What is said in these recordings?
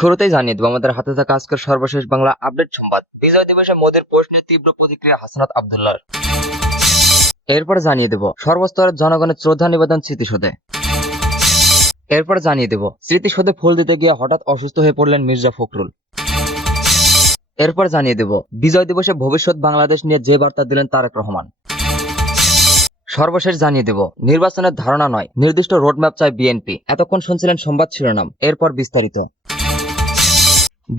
শুরুতেই জানিয়ে দেব আমাদের হাতে থাকা আজকের সর্বশেষ বাংলা আপডেট সংবাদ। বিজয় দিবসে মোদীর পোস্ট নিয়ে তীব্র প্রতিক্রিয়া হাসনাত আব্দুল্লাহর। এরপরে জানিয়ে দেব সর্বস্তরের জনগণের শ্রদ্ধা নিবেদন স্মৃতিসৌধে। এরপরে জানিয়ে দেব স্মৃতিসৌধে ফুল দিতে গিয়ে হঠাৎ অসুস্থ হয়ে পড়লেন মির্জা ফখরুল। এরপর জানিয়ে দেব বিজয় দিবসে ভবিষ্যৎ বাংলাদেশ নিয়ে যে বার্তা দিলেন তারেক রহমান। সর্বশেষ জানিয়ে দেব নির্বাচনের ধারণা নয়, নির্দিষ্ট রোডম্যাপ চায় বিএনপি। এতক্ষণ শুনছিলেন সংবাদ শিরোনাম, এরপর বিস্তারিত।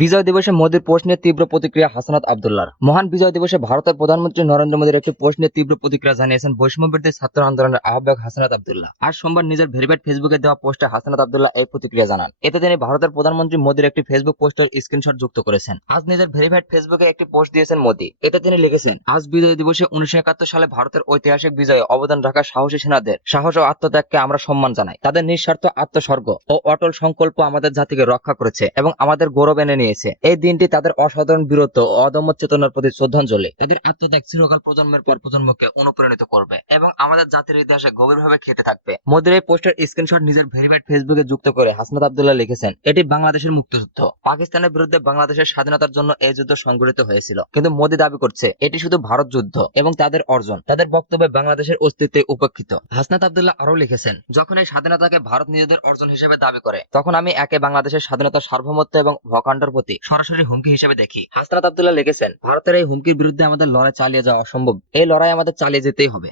বিজয় দিবসে মোদীর পোস্ট নিয়ে তীব্র প্রতিক্রিয়া হাসনাত আব্দুল্লাহর। মহান বিজয় দিবসে ভারতের প্রধানমন্ত্রী নরেন্দ্র মোদীর একটি পোস্ট নিয়ে তীব্র প্রতিক্রিয়া জানিয়েছেন বৈষম্যবিরোধী ছাত্র আন্দোলনের আহ্বায়ক হাসনাত আব্দুল্লাহ। আজ সোমবার নিজের ভেরিফাইড ফেসবুকে দেওয়া পোস্টে হাসনাত আব্দুল্লাহ এই প্রতিক্রিয়া জানান। এতে তিনি ভারতের প্রধানমন্ত্রী মোদীর একটি ফেসবুক পোস্টের স্ক্রিনশট যুক্ত করেছেন। আজ নিজের ভেরিফাইড ফেসবুকে একটি পোস্ট দিয়েছেন মোদী। এতে তিনি লিখেছেন, আজ বিজয় দিবসে 1971 সালে ভারতের ঐতিহাসিক বিজয়ে অবদান রাখা সাহসী সেনাদের সাহস ও আত্মত্যাগকে আমরা সম্মান জানাই। তাদের নিঃস্বার্থ আত্মস্বর্গ ও অটল সংকল্প আমাদের জাতিকে রক্ষা করেছে এবং আমাদের গৌরব এনে নিয়েছে। এই দিনটি তাদের অসাধারণ বীরত্ব ও অদম্য চেতনার প্রতি শ্রদ্ধাঞ্জলি। তাদের আত্মত্যাগ চিরকাল প্রজন্মের পর প্রজন্মকে অনুপ্রাণিত করবে এবং আমাদের জাতির ইতিহাসে গভীরভাবে খেতে থাকবে। মোদীর এই পোস্টের স্ক্রিনশট নিজের ভেরিফাইড ফেসবুকে যুক্ত করে হাসনাত আব্দুল্লাহ লিখেছেন, এটি বাংলাদেশের মুক্তিযুদ্ধ। পাকিস্তানের বিরুদ্ধে বাংলাদেশের স্বাধীনতার জন্য এই যুদ্ধ সংঘটিত হয়েছিল, কিন্তু মোদী দাবি করছে এটি শুধু ভারত যুদ্ধ এবং তাদের অর্জন। তাদের বক্তব্যে বাংলাদেশের অস্তিত্বে উপেক্ষিত। হাসনাত আব্দুল্লাহ আরও লিখেছেন, যখন এই স্বাধীনতাকে ভারত নিজেদের অর্জন হিসেবে দাবি করে, তখন আমি একে বাংলাদেশের স্বাধীনতার সার্বভৌমত্ব এবং ভূখণ্ডের প্রতি সরাসরি হুমকি হিসেবে দেখি। হাসনাত আব্দুল্লাহ লিখেছেন, ভারতের এই হুমকির বিরুদ্ধে আমাদের লড়াই চালিয়ে যাওয়া অসম্ভব। এই লড়াই আমাদের চালিয়ে যেতেই হবে।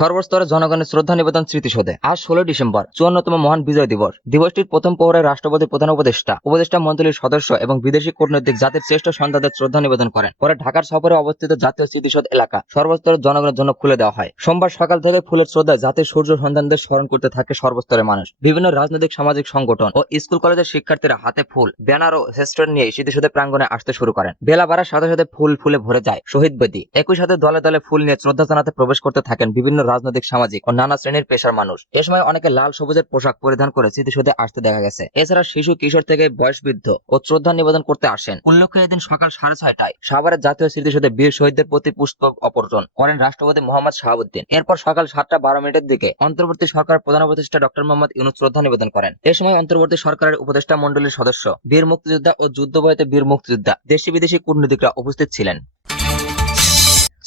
সর্বস্তরে জনগণের শ্রদ্ধা নিবেদন স্মৃতিসৌধে। আজ 16 ডিসেম্বর 54তম মহান বিজয় দিবস। দিবসটির প্রথম প্রহরে রাষ্ট্রপতি, প্রধান উপদেষ্টা মন্ডলীর সদস্য এবং বিদেশি কূটনৈতিক জাতির শ্রেষ্ঠ সন্তানদের শ্রদ্ধা নিবেদন করেন। পরে ঢাকার সফরে অবস্থিত জাতীয় স্মৃতিসৌধ এলাকা সর্বস্তরের জনগণের জন্য খুলে দেওয়া হয়। সোমবার সকাল থেকে ফুলের শ্রদ্ধায় জাতির সূর্য সন্তানদের স্মরণ করতে থাকে সর্বস্তরের মানুষ। বিভিন্ন রাজনৈতিক সামাজিক সংগঠন ও স্কুল কলেজের শিক্ষার্থীরা হাতে ফুল, ব্যানার ও হেস্টন নিয়ে স্মৃতিসৌধে প্রাঙ্গণে আসতে শুরু করেন। বেলা বাড়ার সাথে সাথে ফুলে ভরে যায় শহীদ বেদি। একই সাথে দলে দলে ফুল নিয়ে শ্রদ্ধা জানাতে প্রবেশ করতে থাকেন বিভিন্ন রাজনৈতিক, সামাজিক ও নানা শ্রেণীর পেশার মানুষ। এ সময় অনেকে লাল সবুজের পোশাক পরিধান করে স্মৃতিসৌধে আসতে দেখা গেছে। এছাড়া শিশু, কিশোর থেকে বয়সবৃদ্ধ ও শ্রদ্ধা নিবেদন করতে আসেন। উল্লেখ্য, এদিন সকাল 6:30টায় সাভারের জাতীয় স্মৃতিসৌধে বীর শহীদদের প্রতি পুষ্প অর্পণ করেন রাষ্ট্রপতি মোহাম্মদ শাহাবুদ্দিন। এরপর সকাল 7:12 দিকে অন্তর্বর্তী সরকার প্রধান উপদেষ্টা ডক্টর মোহাম্মদ ইউনূস শ্রদ্ধা নিবেদন করেন। এ সময় অন্তর্বর্তী সরকারের উপদেষ্টা মণ্ডলীর সদস্য, বীর মুক্তিযোদ্ধা ও যুদ্ধবয়তে বীর মুক্তিযোদ্ধা, দেশি বিদেশি কূটনীতিকরা উপস্থিত ছিলেন।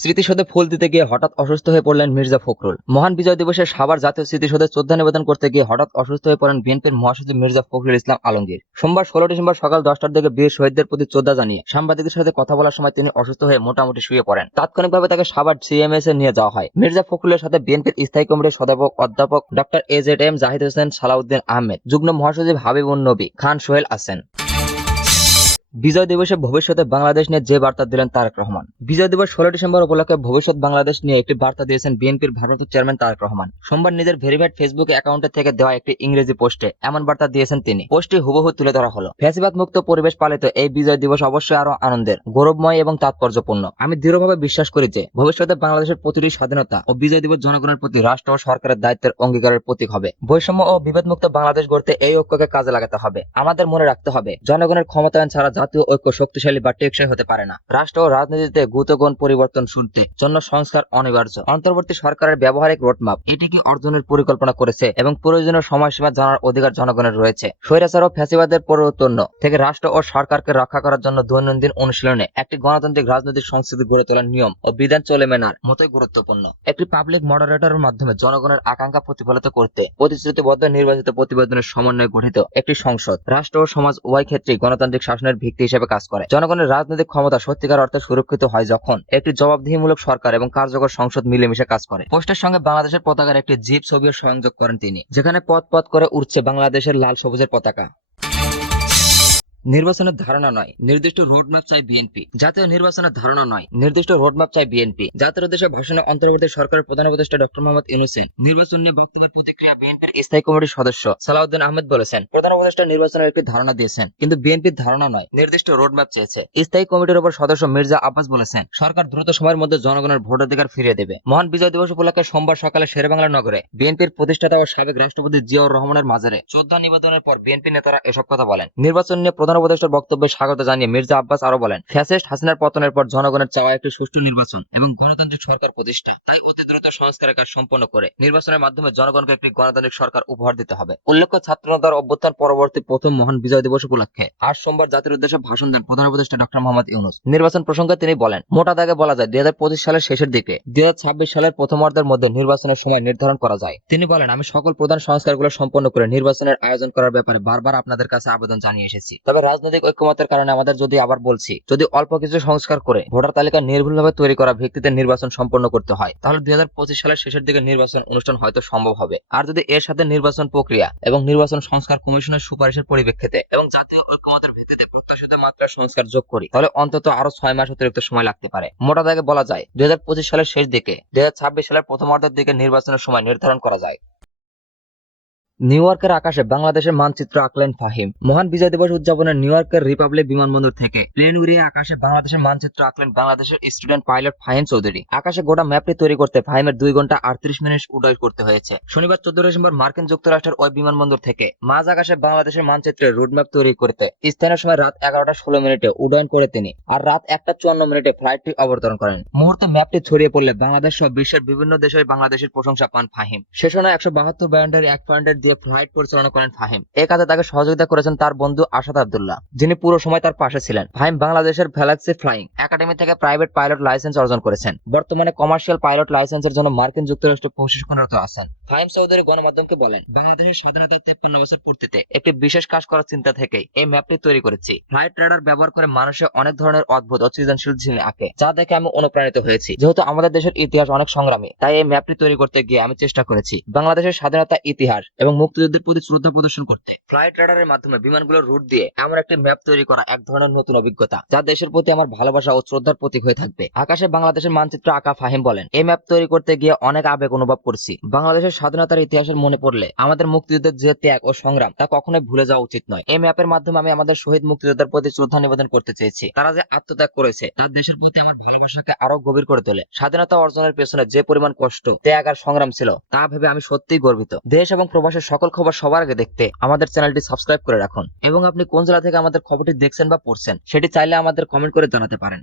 স্মৃতিসৌধে ফুল দিতে গিয়ে হঠাৎ অসুস্থ হয়ে পড়লেন মির্জা ফখরুল। মহান বিজয় দিবসে সাভার জাতীয় স্মৃতিসৌধে শ্রদ্ধা নিবেদন করতে গিয়ে হঠাৎ অসুস্থ হয়ে পড়েন বিএনপির মহাসচিব মির্জা ফখরুল ইসলাম আলমগীর। সোমবার 16 ডিসেম্বর সকাল 10টার দিকে বীর শহীদদের প্রতি শ্রদ্ধা জানিয়ে সাংবাদিকদের সাথে কথা বলার সময় তিনি অসুস্থ হয়ে মোটামুটি শুয়ে পড়েন। তাৎক্ষণিকভাবে তাকে সাভার সিএমএস এ নিয়ে যাওয়া হয়। মির্জা ফখরুলের সাথে বিএনপির স্থায়ী কমিটির সভাপতি অধ্যাপক ডক্টর এজেডএম জাহিদ হোসেন সালাউদ্দিন আহমেদ, যুগ্ম মহাসচিব হাবিবুন নবী খান সোহেল আছেন। বিজয় দিবসে ভবিষ্যতে বাংলাদেশ নিয়ে যে বার্তা দিলেন তারেক রহমান। বিজয় দিবস 16 ডিসেম্বর উপলক্ষে ভবিষ্যৎ বাংলাদেশ নিয়ে একটি বার্তা দিয়েছেন বিএনপির ভারপ্রাপ্ত চেয়ারম্যান তারেক রহমান। সোমবার নিজের ভেরিফাইড ফেসবুক অ্যাকাউন্টে থেকে দেওয়া একটি ইংরেজি পোস্টে এমন বার্তা দিয়েছেন তিনি। পোস্টটি হুবহু তুলে ধরা হলো, ফ্যাসিবাদ মুক্ত পরিবেশ পালিত এই বিজয় দিবস অবশ্যই আরো আনন্দের, গৌরবময় এবং তাৎপর্যপূর্ণ। আমি দৃঢ়ভাবে বিশ্বাস করি যে ভবিষ্যতে বাংলাদেশের প্রতিটি স্বাধীনতা ও বিজয় দিবস জনগণের প্রতি রাষ্ট্র ও সরকারের দায়িত্বের অঙ্গীকারের প্রতীক হবে। বৈষম্য ও বিভেদমুক্ত বাংলাদেশ গড়তে এই ঐক্যকে কাজে লাগাতে হবে। আমাদের মনে রাখতে হবে, জনগণের ক্ষমতায়ন ছাড়া জাতীয় ঐক্য শক্তিশালী বা টেকসই হতে পারে না। রাষ্ট্র ও রাজনীতিতে গুরুত্বপূর্ণ পরিবর্তন শুনতে জন্য সংস্কার অনিবার্য। অন্তর্বর্তী সরকারের ব্যবহারিক রোডম্যাপ এটিকে অর্জনের পরিকল্পনা করেছে এবং প্রয়োজনীয় সময়সীমা জানার অধিকার জনগণের রয়েছে। স্বৈরাচার ও ফ্যাসিবাদের পরিবর্তন থেকে রাষ্ট্র ও সরকারকে রক্ষা করার জন্য দৈনন্দিন অনুশীলনে একটি গণতান্ত্রিক রাজনৈতিক সংস্কৃতি গড়ে তোলার নিয়ম ও বিধান চলে মেনার মতোই গুরুত্বপূর্ণ। একটি পাবলিক মডারেটরের মাধ্যমে জনগণের আকাঙ্ক্ষা প্রতিফলিত করতে প্রতিশ্রুতিবদ্ধ নির্বাচিত প্রতিবেদনের সমন্বয়ে গঠিত একটি সংসদ রাষ্ট্র ও সমাজ উভয় ক্ষেত্রেই গণতান্ত্রিক শাসনের ভিত্তি হিসেবে কাজ করে। জনগণের রাজনৈতিক ক্ষমতা সত্যিকার অর্থে সুরক্ষিত হয় যখন একটি জবাবদিহিমূলক সরকার এবং কার্যকর সংসদ মিলেমিশে কাজ করে। পোস্টের সঙ্গে বাংলাদেশের পতাকার একটি জিপ ছবিও সংযোগ করেন তিনি, যেখানে পথ পথ করে উঠছে বাংলাদেশের লাল সবুজের পতাকা। নির্বাচনের ধারণা নয়, নির্দিষ্ট রোডম্যাপ চাই বিএনপি। জাতীয় নির্বাচনের ধারণা নয়, নির্দিষ্ট রোডম্যাপ চাই বিএনপি। জাতীয় উদ্দেশ্যে ভাষণে অন্তর্বর্তী সরকারের প্রধান উপদেষ্টা ডক্টর মোহাম্মদ ইউনূসের নির্বাচন নিয়ে বক্তব্যের প্রতিক্রিয়া বিএনপির স্থায়ী কমিটির সদস্য সালাউদ্দিন আহমেদ বলেছেন, প্রধান উপদেষ্টা নির্বাচনের একটি ধারণা দিয়েছেন, কিন্তু বিএনপির ধারণা নয়, নির্দিষ্ট রোডম্যাপ চেয়েছে। স্থায়ী কমিটির উপর সদস্য মির্জা আব্বাস বলেছেন, সরকার দ্রুত সময়ের মধ্যে জনগণের ভোটাধিকার ফিরিয়ে দেবে। মহান বিজয় দিবস উপলক্ষে সোমবার সকালে শেরেবাংলা নগরে বিএনপির প্রতিষ্ঠাতা ও সাবেক রাষ্ট্রপতি জিয়াউর রহমানের মাজারে শ্রদ্ধা নিবেদনের পর বিএনপি নেতারা এসব কথা বলেন। নির্বাচন নিয়ে প্রধান প্রধান উপদেষ্টার বক্তব্যে স্বাগত জানিয়ে মির্জা আব্বাস আরো বলেন, ফ্যাসিস্ট হাসিনার পতনের পর জনগণের চাওয়া একটি সুষ্ঠু নির্বাচন এবং গণতান্ত্রিক সরকার প্রতিষ্ঠা। তাই অতি দ্রুত সংস্কারের কাজ সম্পন্ন করে নির্বাচনের মাধ্যমে জনগণকে একটি গণতান্ত্রিক সরকার উপহার দিতে হবে। উল্লেখ্য, ছাত্রজনতার অভ্যুত্থান পরবর্তী প্রথম মহান বিজয় দিবস উপলক্ষে আজ সোমবার জাতির উদ্দেশ্যে ভাষণ দেন প্রধান উপদেষ্টা ডক্টর মোহাম্মদ ইউনূস। নির্বাচন প্রসঙ্গে তিনি বলেন, মোটা দাগে বলা যায় 2025 সালের শেষের দিকে 2026 সালের প্রথমার্ধের মধ্যে নির্বাচনের সময় নির্ধারণ করা যায়। তিনি বলেন, আমি সকল প্রধান সংস্কারগুলো সম্পন্ন করে নির্বাচনের আয়োজন করার ব্যাপারে বারবার আপনাদের কাছে আবেদন জানিয়ে এসেছি। তবে রাজনৈতিক ঐক্যমতের কারণে আমাদের যদি অল্প কিছু সংস্কার করে ভোটার তালিকা নির্ভুলভাবে তৈরি করা ভিত্তিতে নির্বাচন সম্পন্ন করতে হয়, তাহলে 2025 সালের শেষের দিকে নির্বাচন অনুষ্ঠান হয়তো সম্ভব হবে। আর যদি এর সাথে নির্বাচন প্রক্রিয়া এবং নির্বাচন সংস্কার কমিশনের সুপারিশের পরিপ্রেক্ষিতে এবং জাতীয় ঐক্যমতের ভিত্তিতে প্রত্যাশিত মাত্রার সংস্কার যোগ করি, তাহলে অন্তত আরো 6 মাস অতিরিক্ত সময় লাগতে পারে। মোটা দাগে বলা যায় 2025 সালের শেষ দিকে 2026 সালের প্রথমার্ধের দিকে নির্বাচনের সময় নির্ধারণ করা যায়। নিউ ইয়র্কের আকাশে বাংলাদেশের মানচিত্র আঁকলেন ফাহিম। মহান বিজয় দিবস উদযাপনে নিউ ইয়র্কের রিপাবলিক বিমানবন্দর থেকে প্লেন উড়িয়ে আকাশে বাংলাদেশের মানচিত্র আঁকলেন বাংলাদেশের স্টুডেন্ট পাইলট ফাহিম চৌধুরী। আকাশে গোটা ম্যাপটি তৈরি করতে ফাহিমের 2 ঘন্টা 38 মিনিট উড়াল করতে হয়েছে। শনিবার 14 ডিসেম্বর মার্কিন যুক্তরাষ্ট্রের ওই বিমানবন্দর থেকে মাঝ আকাশে বাংলাদেশের মানচিত্রের রুটম্যাপ তৈরি করতে স্থানীয় সময় রাত 11:16 উড্ডয়ন করে তিনি, আর রাত 1:54 ফ্লাইটটি অবতরণ করেন। মুহূর্তে ম্যাপটি ছড়িয়ে পড়লে বাংলাদেশ সহ বিশ্বের বিভিন্ন দেশে বাংলাদেশের প্রশংসা পান ফাহিম। সে সময় 172 ব্যান্ডের এক পয়েন্টের দিয়ে ফ্লাইট পরিচালনা করেন ফাহিম। এই কাজে তাকে সহযোগিতা করেছেন তার বন্ধু আসাদ আব্দুল্লাহ, যিনি পুরো সময় তার পাশে ছিলেন। ফাহিম বাংলাদেশের গ্যালাক্সি ফ্লাইং একাডেমি থেকে প্রাইভেট পাইলট লাইসেন্স অর্জন করেছেন। বর্তমানে কমার্শিয়াল পাইলট লাইসেন্সের জন্য মার্কিন যুক্তরাষ্ট্রে প্রশিক্ষণরত আছেন। ফাহিম চৌধুরী গণমাধ্যমকে বলেন, বাংলাদেশের স্বাধীনতার 53 বছর পূর্তিতে একটি বিশেষ কাজ করার চিন্তা থেকে এই ম্যাপটি তৈরি করেছি। ফ্লাইট রাডার ব্যবহার করে মানুষের অনেক ধরনের অদ্ভুত ও সৃজনশীল জিনিস আঁকে, যা দেখে আমি অনুপ্রাণিত হয়েছি। যেহেতু আমাদের দেশের ইতিহাস অনেক সংগ্রামী, তাই এই ম্যাপটি তৈরি করতে গিয়ে আমি চেষ্টা করেছি বাংলাদেশের স্বাধীনতা, ইতিহাস এবং মুক্তিযুদ্ধের প্রতি শ্রদ্ধা প্রদর্শন করতে। ফ্লাইট রাডারের মাধ্যমে বিমানগুলোর রুট দিয়ে এমন একটি ম্যাপ তৈরি করা এক ধরনের নতুন অভিজ্ঞতা, যা দেশের প্রতি আমার ভালোবাসা ও শ্রদ্ধার প্রতীক হয়ে থাকবে। আকাশে বাংলাদেশের মানচিত্র আঁকা ফাহিম বলেন, এই ম্যাপ তৈরি করতে গিয়ে অনেক আবেগ অনুভব করছি। বাংলাদেশের স্বাধীনতার ইতিহাসের মনে পড়লে আমাদের মুক্তিযুদ্ধের যে ত্যাগ ও সংগ্রাম, তা কখনোই ভুলে যাওয়া উচিত নয়। এই ম্যাপের মাধ্যমে আমি আমাদের শহীদ মুক্তিযোদ্ধার প্রতি শ্রদ্ধা নিবেদন করতে চেয়েছি। তারা যে আত্মত্যাগ করেছে, তার দেশের প্রতি আমার ভালোবাসাকে আরো গভীর করে তোলে। স্বাধীনতা অর্জনের পেছনে যে পরিমাণ কষ্ট, ত্যাগ আর সংগ্রাম ছিল, তা ভেবে আমি সত্যিই গর্বিত। দেশ এবং প্রবাসের সকল খবর সবার আগে দেখতে আমাদের চ্যানেলটি সাবস্ক্রাইব করে রাখুন। এবং আপনি কোন জেলা থেকে আমাদের খবরটি দেখছেন বা পড়ছেন, সেটি চাইলে আমাদের কমেন্ট করে জানাতে পারেন।